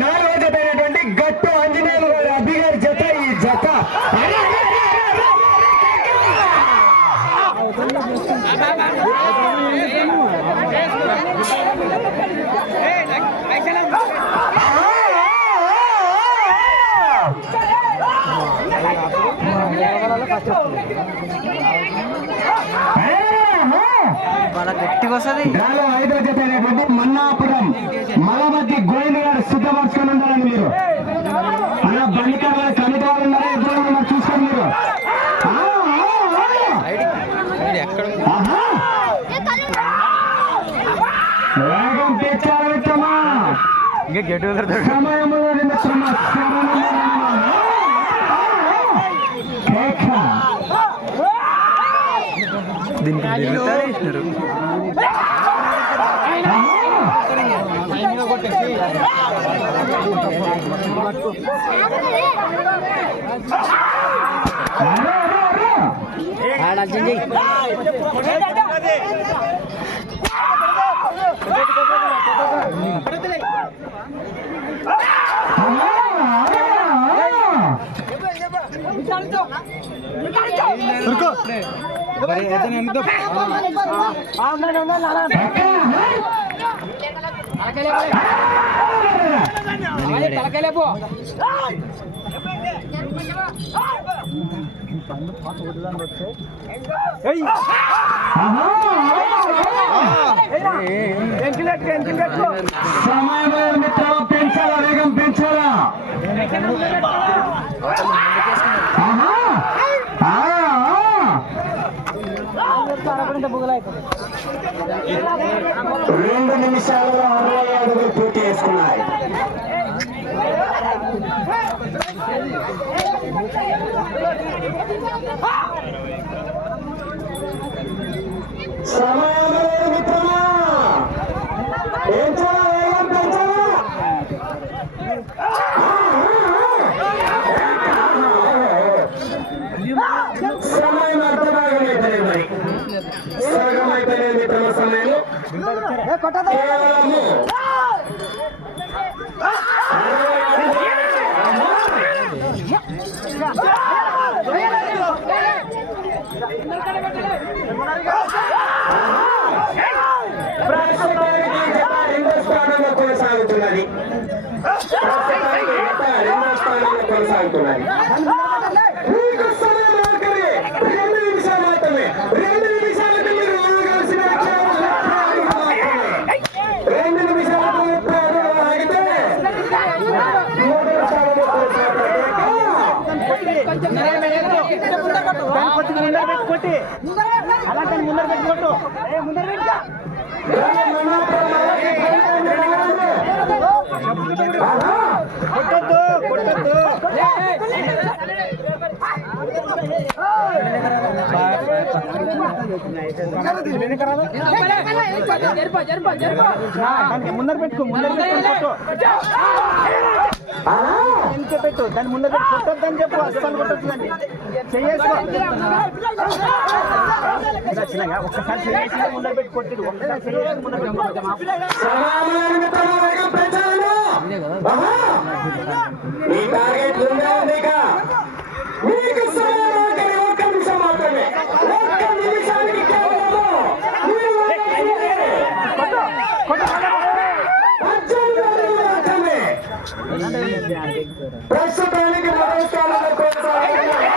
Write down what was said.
నాలుగో జత అయినటువంటి గట్టు ఆంజనేయులు గారి అభిగారి జత ఈ జత ఐదో జత అయినటువంటి మన్నాపురం మలమతి గోవింద్ గారు సిద్ధపరచుకొని ఉండాలని మీరు అలా బండికారు కమిటీ వాళ్ళు ఉన్నారా ఎదురు ఉన్నారు చూసుకోండి మీరు వేగం తెచ్చారమ్మా సమయంలో దీనికి సమయం మిత్రులు పెంచాలా వేగం పెంచాలా రెండు నిమిషాలలో 60 అడుగులు పూర్తి చేసుకున్నాయి. సమయంలో మిత్రమా పెంచాలా వేగం పెంచాలా సమయం అర్థమవుతుంది మరి సగం అయిపోయిన మిత్రుల సమయం కేవలము రెండో స్థానంలో కొనసాగుతున్నది. రెండో స్థానంలో కొనసాగుతున్నది. అలా ముందర పెట్టుకోట్టు కొట్టద్దు కొట్టద్దు ముందర పెట్టుకో ముందర పెట్టుకో పెట్టు దాన్ని ముందర పెట్టి కొట్టద్దని చెప్పు అస్సలు కొట్టొద్దండి చెయ్యేసుకో ఒక్కసారి చెయ్యేసి ముందర పెట్టి కొట్టిడు ఒక్కసారి చెయ్యేసి ముందర పెట్టి ప్రస్తుతానికి మొదటి స్థానంలో కొనసాగుతున్నారు.